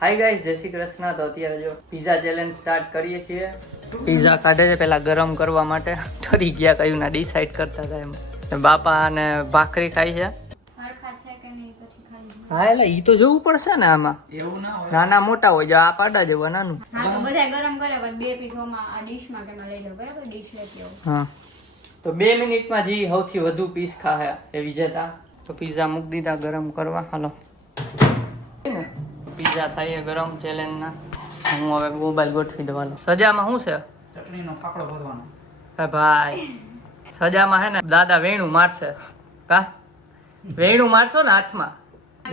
Hi guys, જય શ્રી કૃષ્ણ. તો અત્યારે જો પીઝા ચેલેન્જ સ્ટાર્ટ કરીએ છીએ. પીઝા કાઢે છે પેલા ગરમ કરવા માટે. ઠરી ગયા કયું ના ડિસાઈડ કરતા હતા એમ. બાપા અને ભાખરી ખાય છે. હા એટલે ઈ તો જોવું પડશે ને આમાં. એવું ના હોય. નાના મોટા હોય જો આ પાડા જેવા નાનું. હા તો બધા ગરમ કરે પછી બે પીસ ઓમાં આ ડીશમાં કે લઈ લો બરાબર ડીશ લેતી આવો. હા તો 2 મિનિટમાં જે સૌથી વધુ પીસ ખાય એ વિજેતા. તો પીઝા મૂકી દીધા ગરમ કરવા. હાલો પીઝા થાય ગરમ ચેલેન્જ ના. હું હવે મોબાઈલ ગોઠવી દેવાનો. સજામાં શું છે? ચટણીનો ફાફડો ભરવાનો. હે ભાઈ સજામાં હે ને દાદા વેણું મારશે. કા વેણું મારશો ને હાથમાં.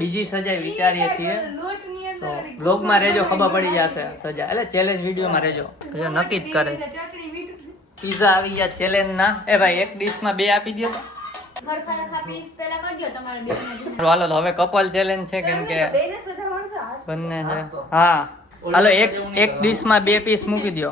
બીજી સજા વિચારીએ છીએ તો બ્લોગમાં રહેજો, ખબર પડી જશે સજા. એટલે ચેલેન્જ વિડીયોમાં રહેજો, નક્કી જ કરે. પીઝા આવી ગયા ચેલેન્જ ના. એ ભાઈ એક ડિશમાં 2 આપી દો. હાલો તો હવે કપલ ચેલેન્જ છે કેમ કે બંને છે. હા હાલો એક ડિશમાં 2 પીસ મૂકી દો.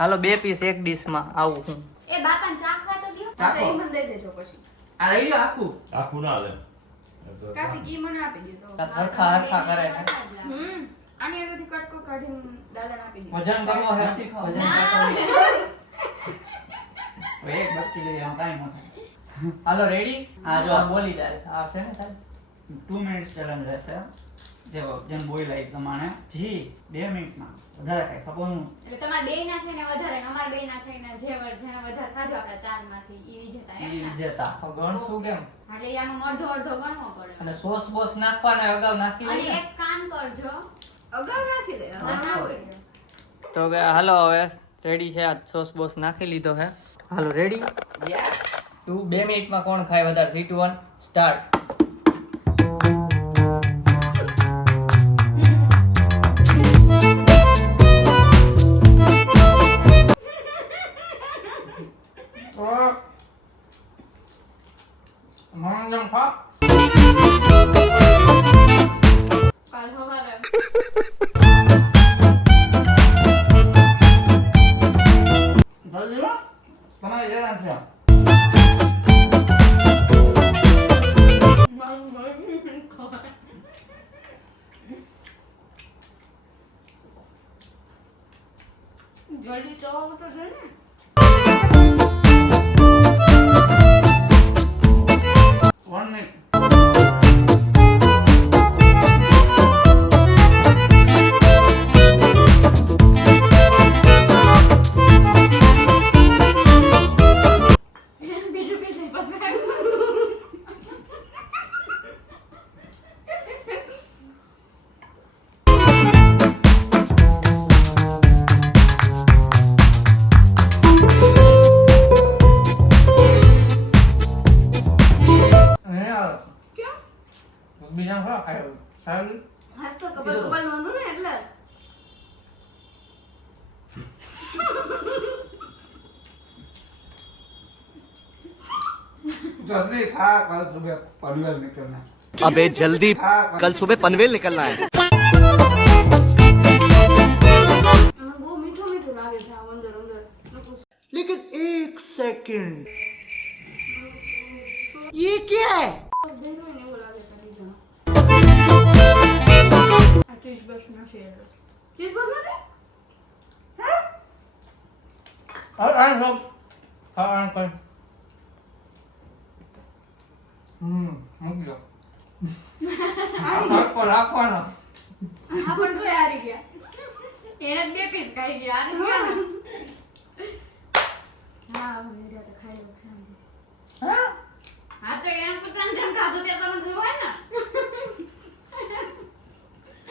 હાલો 2 પીસ એક ડિશમાં. આવું હું એ બાપાને ચાખવા તો દયો. તો એ મને દઈ દેજો પછી. આ લઈ લ્યો આખું. આખું ના લે. કાફી કી મને આપી દીધો. હરખા હરખા કરે છે. આની આગળથી કટકો કાઢીને દાદાને આપી દીધો. વજન કરવો હે. વજન કરવો. એક બચ્ચી લઈ આમ કાઈ ન થાય. હાલો રેડી? હા જો આ બોલી દે. આવશે ને સાહેબ? 2 મિનિટ ચેલેન્જ રહેશે. જેમ બોઈલ આવી પ્રમાણે જી 2 મિનિટમાં વધારે ખાય. સપોઝ એટલે તમારે બે ના થઈને વધારે ને અમાર બે ના થઈને જેના વધારે ખાધો આપણા ચારમાંથી ઈ વિજેતા એમ ને. વિજેતા. તો ગણશું કેમ? એટલે આમાં અડધો અડધો ગણવો પડે. અને સોસ બોસ નાખવાના અગાઉ નાખી અને દઈએ. એક કામ કરજો અગાઉ નાખી દે. હવે ના હોય તો હવે હાલો હવે રેડી છે. આ સોસ બોસ નાખી લીધો હે. હાલો રેડી? યસ. 2 મિનિટમાં કોણ ખાય વધારે? 3 2 1 સ્ટાર્ટ. કાલ સવારે જલ્દી લો. તમારી જરા છે. જલ્દી ચાવો તો જોઈએ ને. One minute. બીજું પીસ નહીં પકડાય. બીજા ખરા ખાય સારું. હાસ તો કપલ કપલ નોંધું ને એટલે जल्दी खा, कल सुबह पनवेल निकलना. अबे जल्दी कल सुबह पनवेल निकलना है. બહુ મીઠું મીઠું લાગે છે આ અંદર અંદર. लेकिन एक सेकंड ये क्या है? એવું લાગે છે બીજા. આ ચીઝ બસ નાખી એટલે ચીઝ બસ નથી. આ સબ ખાવાનું કઈ. મૂકી દો. રાખવાનો. હા પણ તો હારી ગયા. એને 2 પીસ ખાઈ ગયા. હારી ગયા ને. હા હવે તો ખાઈ લો શાંતિ. હા તો એમ તો ત્રણ ખાધું તે તમે જોવાય ને.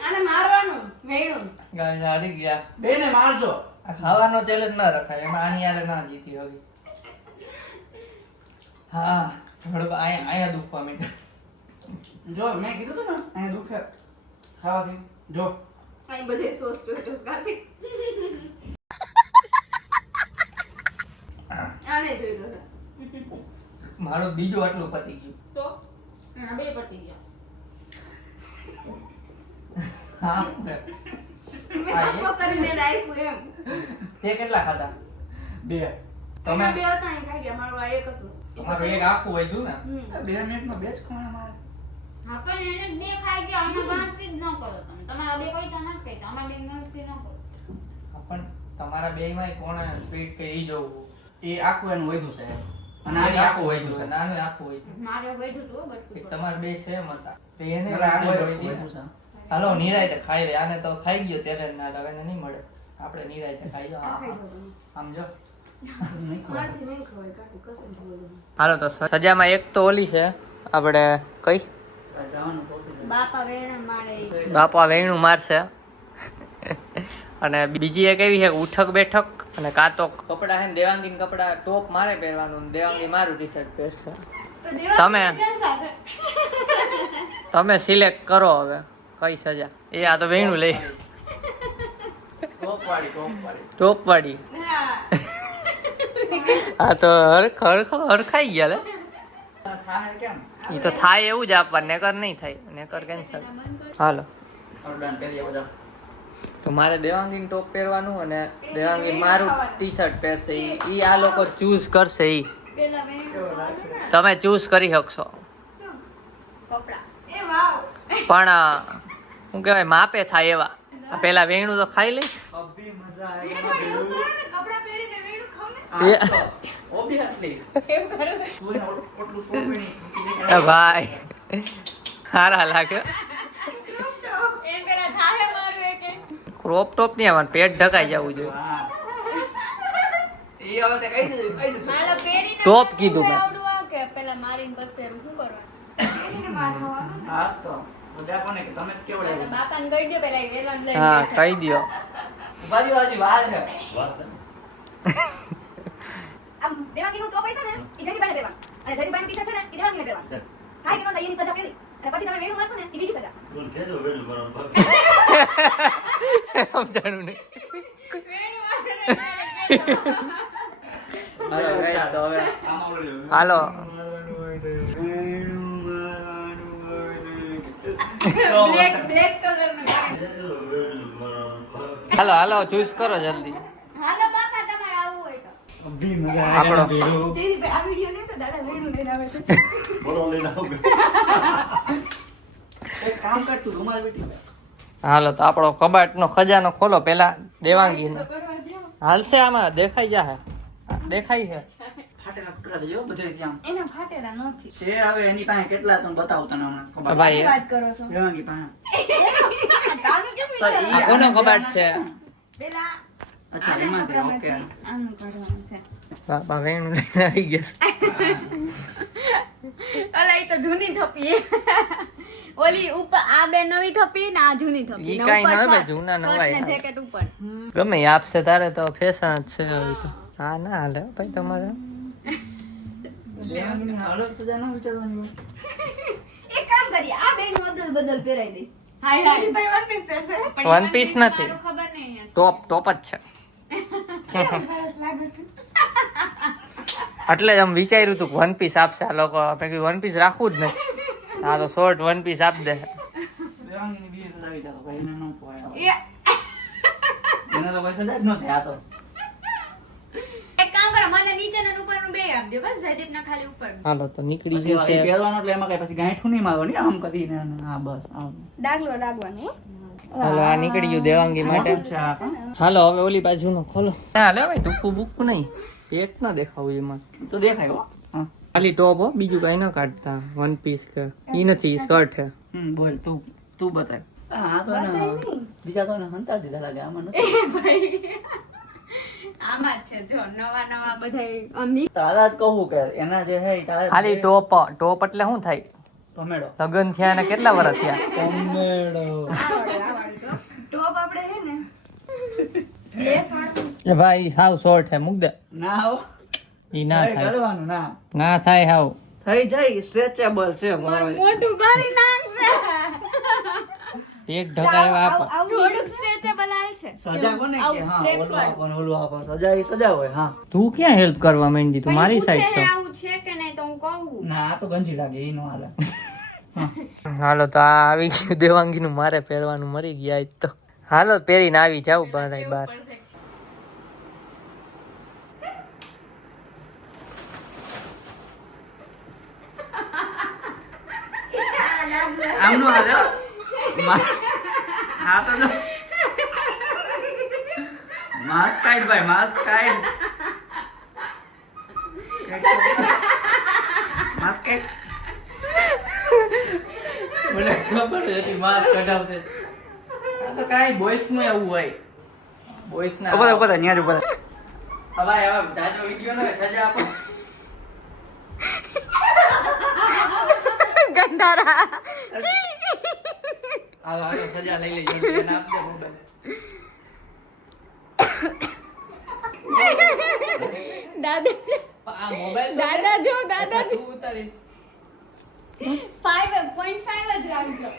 આને મારવાનું મેળું. ગાય હારી ગયા. બેને મારજો. આ ખાવાનો ચેલેન્જ ના રખાય. એમાં આની યાર ના જીતી હવે. હા થોડુંક અહીંયા દુખવા માંડ્યું. જો મેં કીધું તું ને અહીં દુખે ખાવાથી. જો અહીં બધે સોસ ટોસ કાઢી. આને જોઈ લો. મારું બીજું આટલું પતી ગયું. તો એના 2 પતી ગયા. હા મેં આપો કરીને રાખ્યું એમ. તે કેટલા ખાધા? 2. તમે 2 હતા અહીં ખાઈ ગયા. મારું આ 1 હતું. તમારું એક આખું વધ્યું ને. 2 મિનિટમાં 2 જ ખાવાના મારે. હા પણ એને બે ખાઈ ગયા આમાં ગણતરી જ ન કરો તમે તમારા બે પૈસા નથી ખાઈતા અમારા બે ગણતરી ન કરો પણ તમારા બેયમાં કોણે સ્પીડ કે ઈ જોવું એ આખું એનું વધ્યું છે અને નાનું આ આખું હોય છે નાનું આખું હોય છે મારે વધ્યું તો બટકું તમારે બે સેમ હતા તો એને આનું હોય વધ્યું છે. છે. હાલો નિરાયતે ખાઈ લે આને તો ખાઈ ગયો ત્યારે ના હવે એને નહીં મળે આપણે નિરાયતે ખાઈ લો ખાઈ દો તમે. આમ જો નહીં ખવાય. મારથી નહીં ખવાય કાકી કસમ બોલું હાલો તો સજામાં એક તો ઓલી છે આપણે કઈ જવાનું ખોટું છે. બાપા વેણા મારે બાપા વેણું મારશે અને બીજી એક એવી છે ઉઠક બેઠક અને કાં તો કપડા છે ને દેવાંગી કપડા ટોપ મારે પહેરવાનું ને દેવાંગી મારું ટી શર્ટ પહેરશે તો દેવા તમે સાથે તમે સિલેક્ટ કરો હવે કઈ સજા એ આ તો વેણું લઈ ટોપ વાળી હા આ તો હરખાઈ ગયા લે થાય કેમ? એ તો થાય એવું જ આપવા નેકર નહીં થાય નેકર કેન્સલ હાલો અરડાન કરીએ બધા. તો મારે દેવાંગી ટોપ પહેરવાનું અને દેવાંગી મારું ટી શર્ટ પહેરશે ઈ આ લોકો ચૂઝ કરશે ઈ પેલા વેણ તમે ચૂઝ કરી શકશો શું કપડા એ વાવ પણ શું કહેવાય માપે થાય એવા આ પેલા વેણું તો ખાઈ લઈ અભી મજા આવે કપડા પહેરીને વેણું ખાવ એ ઓબ્વિયસલી કેમ કરો તું એને ઓટલું સોપણી એ ભાઈ સારા લાગે એમ પેલા થાહે મારું એક ક્રોપ ટોપ નહીં આવવાનું પેટ ઢકાઈ જવું જોઈએ હા એ હવે તે કહી દીધું માલા પહેરીને ટોપ કીધું મેં. આવડવા કે પેલા મારીને બસ પહેરું શું કરવાનું હાસ તો બધા કોને કે તમે જ કેવડે બાપાને કહી દો પેલા એ વેલણ લઈ હા કહી દ્યો બાજુ હજી વાર છે આમ દેવાંગીનું ટોપ હશે ને ઈ જયદીપભાઈને પહેરવાનું. અને જયદીપભાઈનું ટી-શર્ટ છે ને ઈ દેવાંગીને પહેરવાનું. કાંઈ કે નો થાય એની સજા પહેરી. અને પછી તમે વેણું મારશો ને ઈ બીજી સજા. સમજાણું નહીં વેણું હાલો guys, તો હવે આમ આવડે હાલો બ્લેક કલરનું હાલો હાલો ચૂઝ કરો જલ્દી હાલો બાપા તમારે આવવું હોય તો અભી મજા આપણો જયદીપભાઈ આ વિડીયો લે તો દાદા વેણું લઈને આવે છે. એક કામ કર તું રૂમાલ બેટી હાલો તો આપણો કબાટનો ખજાનો ખોલો પેલા દેવાંગીનો કરવા દો હાલશે આમાં દેખાઈ જાહે દેખાય છે ફાટેલા ટુકડા દેજો બધે ત્યાં એના ફાટેલા નથી. છે હવે એની પાસે કેટલા તને બતાવું તને હમણાં ખબર ભાઈ વાત કરો છો. દેવાંગી પાસે તાનું કેમ તો વિચાર? આ કોનો કબાટ છે પેલા અચ્છા એમાંથી ઓકે આનું કાઢવાનું છે. બાપા વેણું લઈને આવી ગયા અલા ઈ તો જૂની થપી ઓલી ઉપર આ બે નવી થપી ને આ જૂની થપી ઈ ને કાંઈ ઉપર ન હવે શર્ટ. જૂના શર્ટ નવાય ને આવે. જેકેટ ઉપર ગમે ઈ આપશે તારે તો ફેશન જ છે હવે તો હા ના હાલે હો ભાઈ તમારે દેવાંગીની અલગ સજા ન વિચારવાની હોય. એક કામ કરીએ આ બેનું અદલ બદલ પહેરાઈ દે. હાય જયદીપભાઈ one piece પહેરશે. પણ One piece નથી. મારું ખબર નહીં અહીંયા. ટોપ જ છે સરસ લાગે છે. એટલે જ આમ વિચાર્યું હતું વન પીસ આપશે આ લોકો પછી વન પીસ રાખવું જ નથી આ તો શોર્ટ વન પીસ આપ દે દેવાંગીની બીજી સજા વિચારો ભાઈ એને ન ખવાય એ એને તો કોઈ સજા જ ન થાય આ તો એક કામ કરો મને નીચેનું ને ઉપરનું બે આપજો બસ જયદીપ ના ખાલી ઉપર હાલો તો નીકળી પછી જશે એ પહેરવાનું એટલે એમાં કઈ પછી ગાંઠું નહીં મારવાની આમ કરીને અને હા બસ આમ ડાગલો લાગવાનું હો. હાલો આ નીકળી ગયું દેવાંગી માટે મોટું જ છે આ પણ. હાલો હવે ઓલી બાજુનો ખોલો ના લે ભાઈ ટૂંકું બુકું નહીં પેટ ના દેખાવું એમાં તો દેખાય હો હા ખાલી ટોપ હો બીજું કઈ ન કાઢતા વન પીસ કે ઈ નથી સ્કર્ટ હે બોલ તું બતાય હા તો એને બીજા તો એને હંતાડી દીધા લાગે આમાં નથી આમાં જ છે જો નવા નવા બધાય આમ તારા જ કહું કે એના જે છે તારે ખાલી ટોપ એટલે શું થાય ટોમેટો લગન થયા ને કેટલા વર્ષ થયા ટોપ આપણે હે ને લેસ વાળું એ ભાઈ હાવ શોર્ટ હે મૂક દે ના હો ઈ ના કઈ થાય કરવાનું ના ના થાય હાવ થઈ જાય સ્ટ્રેચેબલ છે બરાબર. મોટું કરી નાખશે પેટ ઢકાય આપ થોડુંક સ્ટ્રેચેબલ આલ છે સજા કોને કે આવું હા straight ઓલું પર. આપો ને ઓલું આપો સજા ઈ સજા હોય હા તું ક્યાં હેલ્પ કરવા માંડી તું મારી પૂછે સાઈડ હે છો આવું છે કે નહીં તો હું કહું ના આ તો ગંજી લાગે ઈ નો હાલે હાલો તો આ આવી ગયું દેવાંગી નું મારે પહેરવાનું મરી ગયા આજ તો હાલો પહેરીને આવી જાવ બધા બહાર આમ નો હાલે હો. હા તો જો માસ્ક કાઢ ભાઈ, માસ્ક કાઢ. માસ્ક કાઢ. મને ખબર જ હતી માસ્ક કઢાવશે. આ તો કાંઈ બોયસ નું એવું હોય. બોયસ ના ઉભા ઉભા ન્યા જ ઉભા. હવે જાજો વિડિયો નો સજા આપો. ગંડારા હાલો હાલો સજા લઈ લઈ જલ્દી એને આપ દે મોબાઈલ. દાદા આ મોબાઈલ દાદા જો દાદા જો તું ઉતારીશ. 5.5 જ રાખજો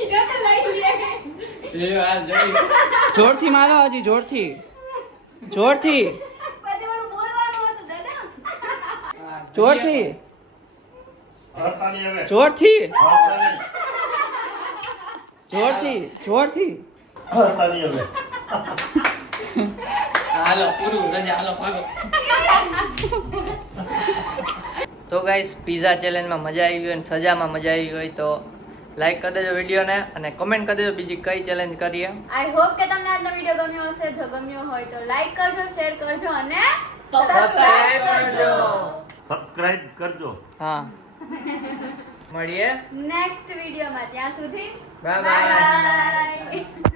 ઈ તો લઈ લે એ આ જઈ જોરથી મારો હજી, જોરથી જોરથી પછી મારું બોલવાનું હતું દાદા. જોરથી જોરથી જોરથી જોરથી. હાલો પૂરું રજા હાલો ભાગો. તો ગાઈસ પીઝા ચેલેન્જમાં મજા આવી હોય અને સજામાં મજા આવી હોય તો લાઈક કરી દેજો વિડીયોને અને કમેન્ટ કરી દેજો બીજી કઈ ચેલેન્જ કરીએ. આઈ હોપ કે તમને આજનો વિડિયો ગમ્યો હશે. જો ગમ્યો હોય તો લાઈક કરજો, શેર કરજો અને સબસ્ક્રાઇબ કરજો. સબસ્ક્રાઇબ કરજો. હા મળીએ નેક્સ્ટ વિડિયોમાં. ત્યાં સુધી બાય બાય. બાય.